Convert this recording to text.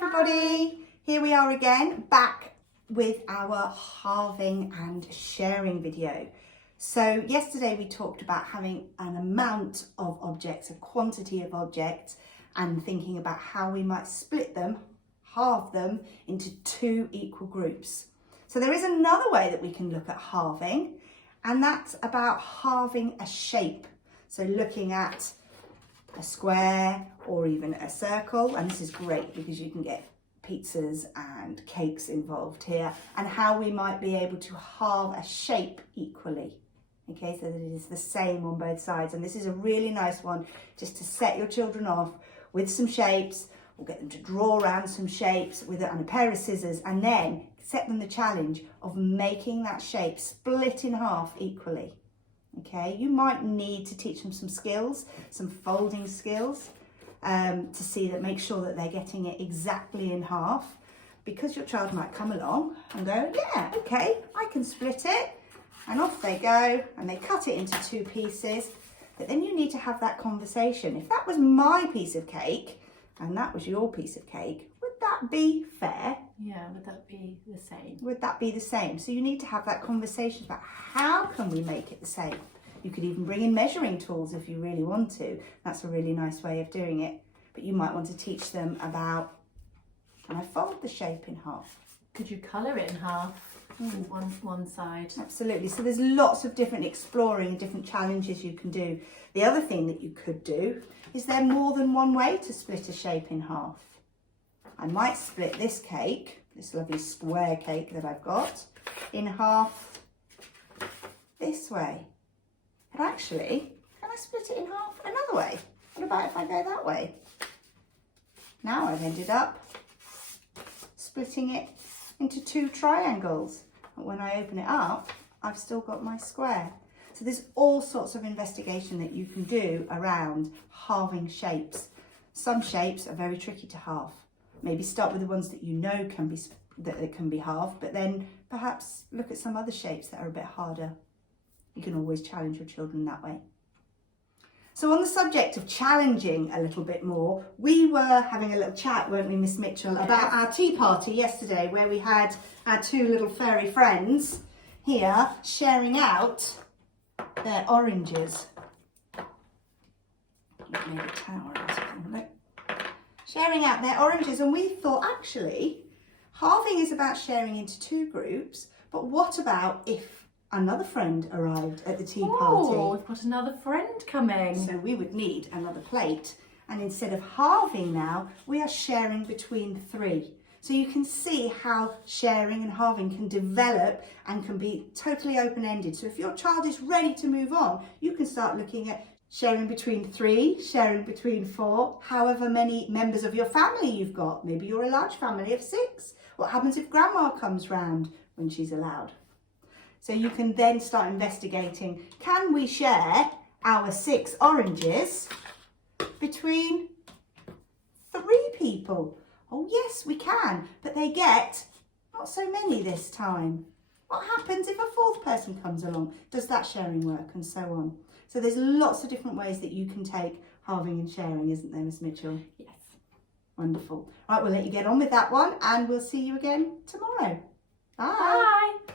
everybody, here we are again, back with our halving and sharing video. So yesterday we talked about having an amount of objects, a quantity of objects, and thinking about how we might split them, halve them into two equal groups. So there is another way that we can look at halving, and that's about halving a shape. So looking at a square or even a circle, and this is great because you can get pizzas and cakes involved here, and how we might be able to halve a shape equally. Okay, so that it is the same on both sides. And this is a really nice one just to set your children off with some shapes, or get them to draw around some shapes with it and a pair of scissors, and then set them the challenge of making that shape split in half equally. Okay, you might need to teach them some skills, some folding skills, to see that, make sure that they're getting it exactly in half, because your child might come along and go, yeah, okay, I can split it, and off they go and they cut it into two pieces. But then you need to have that conversation. If that was my piece of cake and that was your piece of cake, would that be fair? Yeah, would that be the same? Would that be the same? So you need to have that conversation about how can we make it the same. You could even bring in measuring tools if you really want to. That's a really nice way of doing it. But you might want to teach them about, can I fold the shape in half? Could you colour it in half? One side. Absolutely. So there's lots of different exploring and different challenges you can do. The other thing that you could do is there more than one way to split a shape in half. I might split this cake, this lovely square cake that I've got, in half this way. But actually, can I split it in half another way? What about if I go that way? Now I've ended up splitting it into two triangles. But when I open it up, I've still got my square. So there's all sorts of investigation that you can do around halving shapes. Some shapes are very tricky to halve. Maybe start with the ones that you know can be halved, but then perhaps look at some other shapes that are a bit harder. You can always challenge your children that way. So on the subject of challenging a little bit more, we were having a little chat, weren't we, Miss Mitchell, about our tea party yesterday, where we had our two little furry friends here sharing out their oranges. You've made a tower or something, look. Sharing out their oranges, and we thought actually halving is about sharing into two groups, but what about if another friend arrived at the tea party? Oh, we've got another friend coming. So we would need another plate, and instead of halving now, we are sharing between three. So you can see how sharing and halving can develop and can be totally open-ended. So if your child is ready to move on, you can start looking at sharing between three, sharing between four, however many members of your family you've got. Maybe you're a large family of 6. What happens if grandma comes round when she's allowed? So you can then start investigating, can we share our 6 oranges between 3 people? Oh yes, we can, but they get not so many this time. What happens if a 4th person comes along? Does that sharing work, and so on? So there's lots of different ways that you can take halving and sharing, isn't there, Miss Mitchell? Yes. Wonderful. Right, we'll let you get on with that one, and we'll see you again tomorrow. Bye. Bye.